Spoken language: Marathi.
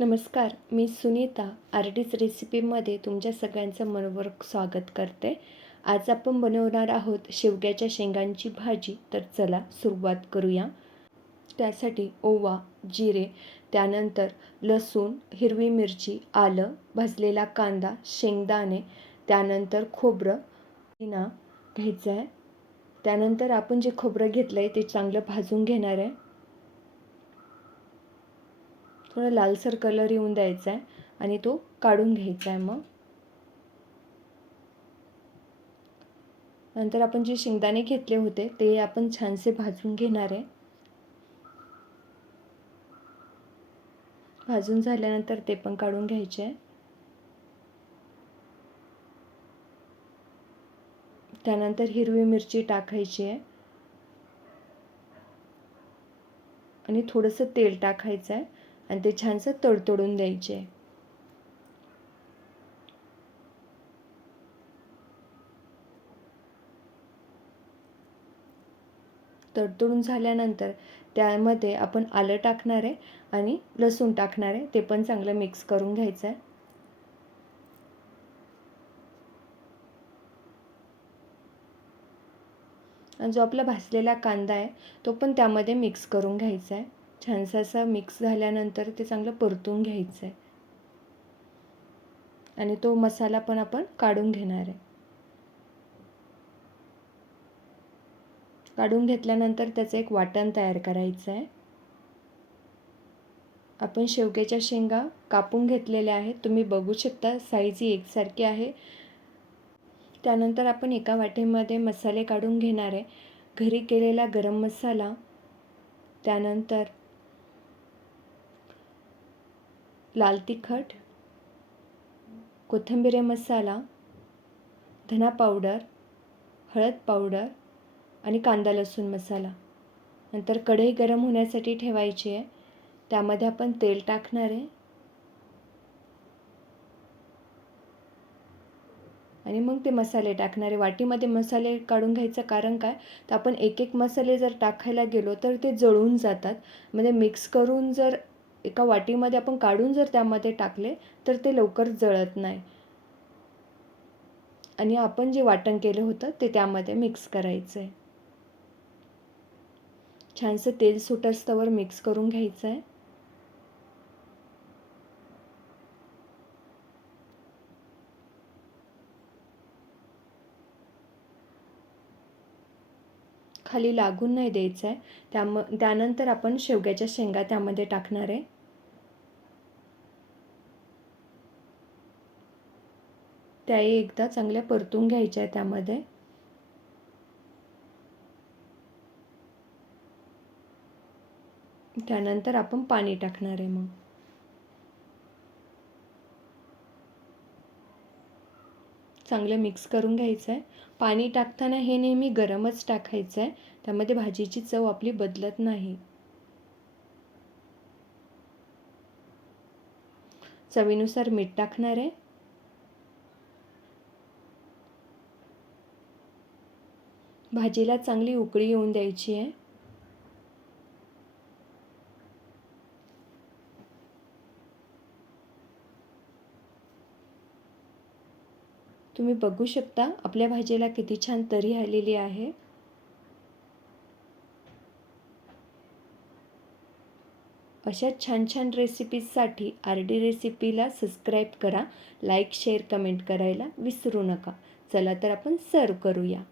नमस्कार, मी सुनीता आरडीच रेसिपीमध्ये तुमच्या सगळ्यांचं मनपूर्वक स्वागत करते. आज आपण बनवणार आहोत शेवग्याच्या शेंगांची भाजी. तर चला सुरुवात करूया. त्यासाठी ओवा, जिरे, त्यानंतर लसूण, हिरवी मिरची, आलं, भाजलेला कांदा, शेंगदाणे, त्यानंतर खोबरं ना घ्यायचं आहे. त्यानंतर आपण जे खोबरं घेतलं आहे ते चांगलं भाजून घेणार आहे. थोडा लालसर कलर येऊन द्यायचा आहे आणि तो काढून घ्यायचा आहे. मग नंतर आपण जे शेंगदाणे घेतले होते ते आपण छानसे भाजून घेणार आहे. भाजून झाल्यानंतर ते पण काढून घ्यायचे आहे. त्यानंतर हिरवी मिरची टाकायची आहे आणि थोडंसं तेल टाकायचं आहे आणि ते छानसं तडतडून द्यायचे आहे. तडतडून झाल्यानंतर त्यामध्ये आपण आलं टाकणार आहे आणि लसूण टाकणार आहे. ते पण चांगलं मिक्स करून घ्यायचं आहे. आणि जो आपला भाजलेला कांदा आहे तो पण त्यामध्ये मिक्स करून घ्यायचा आहे. छानसा असा मिक्स झाल्यानंतर ते चांगलं परतून घ्यायचं आहे आणि तो मसाला पण आपण काढून घेणार आहे. काढून घेतल्यानंतर त्याचं एक वाटण तयार करायचं आहे. आपण शेवग्याच्या शेंगा कापून घेतलेल्या आहेत. तुम्ही बघू शकता साईज ही एकसारखी आहे. त्यानंतर आपण एका वाटीमध्ये मसाले काढून घेणार आहे. घरी केलेला गरम मसाला, त्यानंतर लाल तिखट, कोथिंबीर मसाला, धना पावडर, हळद पावडर आणि कांदा लसूण मसाला. नंतर कढई गरम होण्यासाठी ठेवायची आहे. त्यामध्ये आपण तेल टाकणार आहे आणि मग ते मसाले टाकणार आहे. वाटीमध्ये मसाले काढून घ्यायचं कारण काय, तर आपण एक एक मसाले जर टाकायला गेलो तर ते जळून जातात. म्हणजे मिक्स करून जर एका वाटीमध्ये आपण काढून जर त्यामध्ये टाकले तर ते लवकर जळत नाही. आणि आपण जे वाटण केलं होतं ते त्यामध्ये मिक्स करायचं आहे. छानसं तेल सुटस्तवर मिक्स करून घ्यायचं आहे. खाली लागून नाही द्यायचं आहे. त्यानंतर आपण शेवग्याच्या शेंगा त्यामध्ये टाकणार आहे. त्याही एकदा चांगल्या परतून घ्यायच्या आहे त्यामध्ये. त्यानंतर आपण पाणी टाकणार आहे. मग चांगलं मिक्स करून घ्यायचं आहे. पाणी टाकताना हे नेहमी गरमच टाकायचं आहे. त्यामध्ये भाजीची चव आपली बदलत नाही. चवीनुसार मीठ टाकणार आहे. भाजीला चांगली उकळी येऊन द्यायची आहे. तुम्ही बघू शकता आपल्या भाजीला किती छान तरी आलेली आहे. अशा छान छान रेसिपीजसाठी RD रेसिपीला सबस्क्राईब करा. लाईक, शेअर, कमेंट करायला विसरू नका. चला तर आपण सर्व करूया.